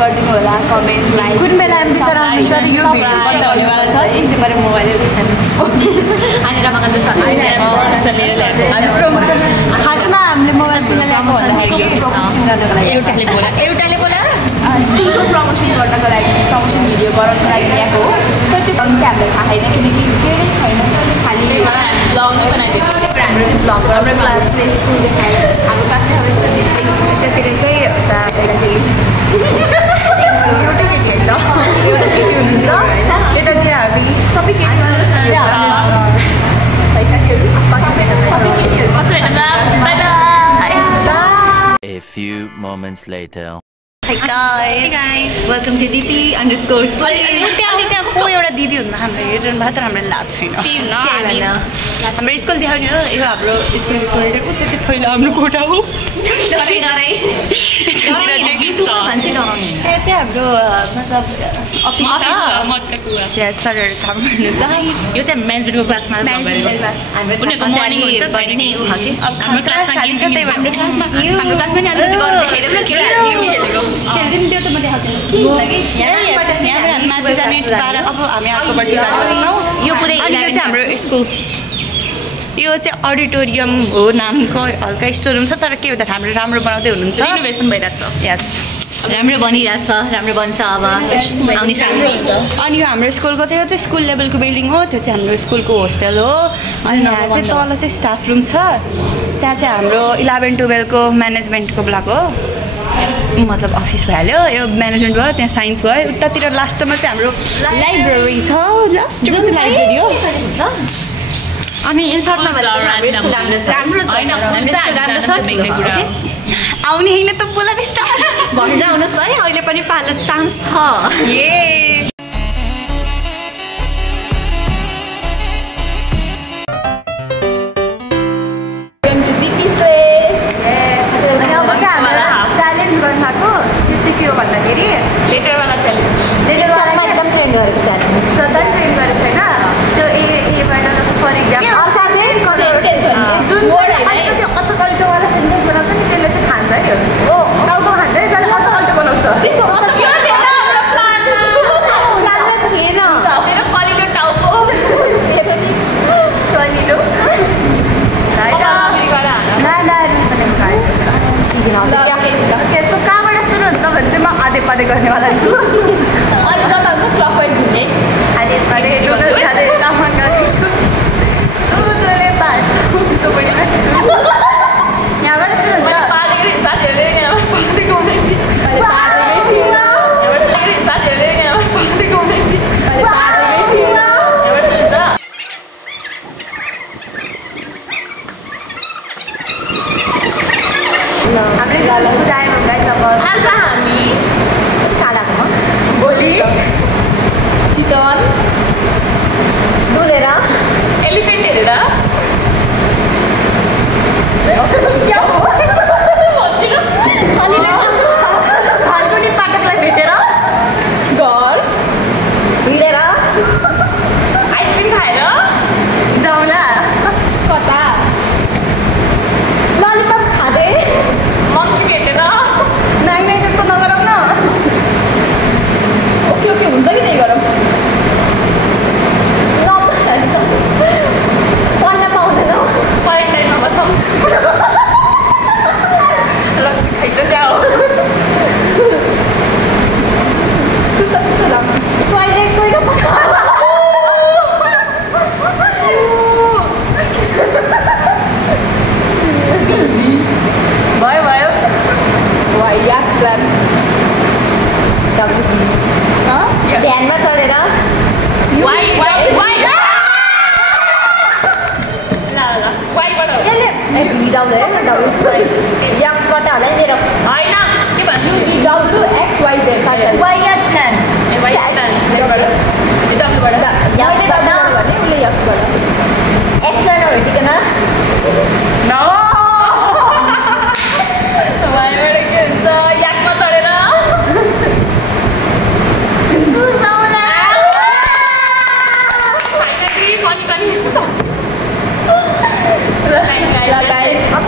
गरिदिनु होला comment like कुन बेला एमबी सर आउनुहुन्छ र यो भिडियो बन्द हुनेवाला छ एकदिन परे मोबाइल अनि रमाकान्त सरले हामी प्रमोसन खासमा हामीले मोबाइल किन ल्याएको भन्दाखेरि एउटाले बोला स्कुलको प्रमोसन गर्नको लागि प्रमोसन भिडियो गराउनको लागि ल्याएको हो तर त्यो काम चाहिँ हामीलाई थाहा छैन किनकि केही छैन खालि ब्लग बनाइदिएको हाम्रो ब्लग हाम्रो क्लास स्कुल देखाएर हाम्रो क्लास त्यतातिर चाहिँ एउटा एउटै केटी छ एउटा केटी हुनुहुन्छ यतातिर हामी सबै A few moments later. Hi guys, welcome to DP_. को एउटा दिदी हुनु हाम्रो हेरिरहनु भएको तर हामीलाई लाग्छ छैन हाम्रो स्कुल देखाउने हो यो हाम्रो स्कुलको कोरिडोर उ त्यो चाहिँ पहिला हाम्रो कोठा हो यहाँ चाहिँ हाम्रो मतलब अफिस सरहरू काम गर्नुहुन्छ यो चाहिँ म्यानेजमेन्टको क्लासमा उनीहरूको मर्निङ हुन्छ हाम्रो क्लासमा खाली छ त्यही भएर क्लासमा नि हामीले त्यो गर्नु देखाइदेऊ न के खेलेको खेल्दिन त्यो त म देखाउँछु यहाँबाट माथि जाने अब हामी अर्कोपट्टि जान्छौँ यो पुरै अनि यो चाहिँ हाम्रो स्कुल यो चाहिँ अडिटोरियम हो नामको हल्का स्टोरुम छ तर के भन्दा हाम्रो राम्रो बनाउँदै हुनुहुन्छ रिनोभेसन भइरहेको छ यस राम्रो बनिरहेछ राम्रो बन्छ अब आउने साल अनि यो हाम्रो स्कुलको चाहिँ यो चाहिँ स्कुल लेभलको बिल्डिङ हो त्यो चाहिँ हाम्रो स्कुलको होस्टेल हो अनि यहाँ चाहिँ तल चाहिँ स्टाफ रुम छ त्यहाँ चाहिँ हाम्रो 11-12को म्यानेजमेन्टको ब्लक हो मतलब अफिस भइहाल्यो यो म्यानेजमेन्ट भयो त्यहाँ साइन्स भयो उतातिर लास्टमा चाहिँ हाम्रो लाइब्रेरी छ लास्टमा चाहिँ लाइब्रेरी हो अनि इन्सर्टमा आउने होइन त बोला बिस्तार भन्न आउनुहोस् है अहिले पनि पाइलट चान्स छ च्यालेन्ज गर्नु भएको त्यो चाहिँ के हो भन्दाखेरि लेटरवाला च्यालेन्ज लेटरवाला एकदम ट्रेन्ड गरेको च्यालेन्ज सधैँ ट्रेन्ड गरेको छैन त्यो एबाट जस्तो फर इक्जाम्पल जुन अलिकति अचकल्टोवाला सेन्टेन्स बनाउँछ नि त्यसले चाहिँ खान्छ है हो टाउको खान्छ है जसले अचकल्टो बनाउँछ सो कहाँबाट सुरु हुन्छ भने चाहिँ म आधे पाधे गर्नेवाला छु अनि जब हाम्रो क्लकवाइज घुम्ने आधे पाधे यहाँबाट सुरु हुन्छ हामीले बुझायौँ गाइस अब आज हामी कालाको भोलि चितवन डुलेर एलिफेन्ट हेरेर क्या हो फाल्गुनी पाठकलाई भेटेर घर हिँडेर आइसक्रिम खाएर जाउँला कता ललिपप खाँदै मङ्की भेटेर नाइ जस्तो नगरौँ न ओके हुन्छ कि त्यही गरौँ पढ्न पाउँदैनौ क्वारेन्टाइनमा बसौँ लक्ष्मी खाइन्छ त्यहाँ हो सुस्ता जाऊँ टोइलेट गएर भयो याद प्लान ध्यानमा चढेर भिडाउँदै यक्सबाट होला नि मेरो होइन के भन्नु XYZ वाइयात प्लान एक्सबाट भेटिकन के हुन्छ याकमा चढेर अब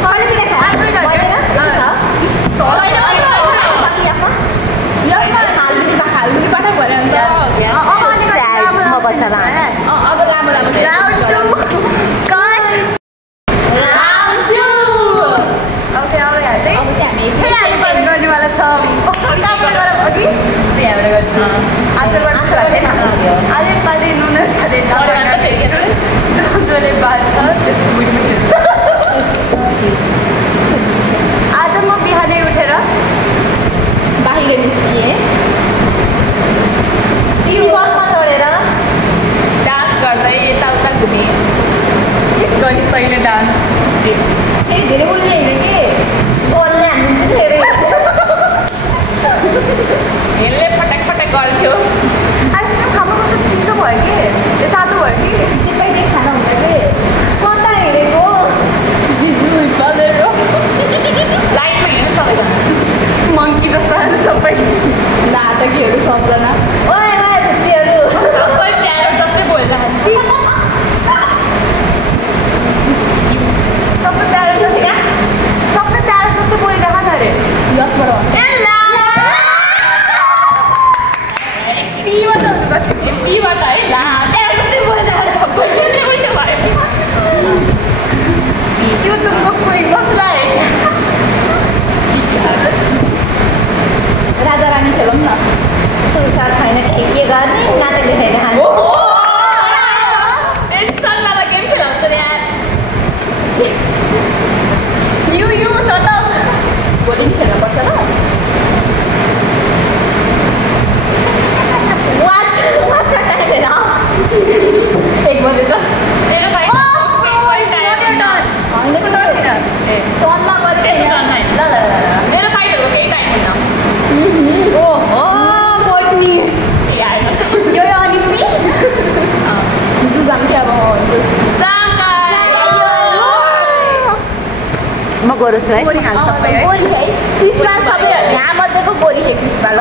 नगरोस् है गोरी है क्रिस्मा सबै यहाँ मध्येको गोरी है क्रिस्मा ल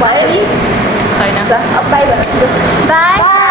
भयो नि छैन अब बाई भन्नु बाई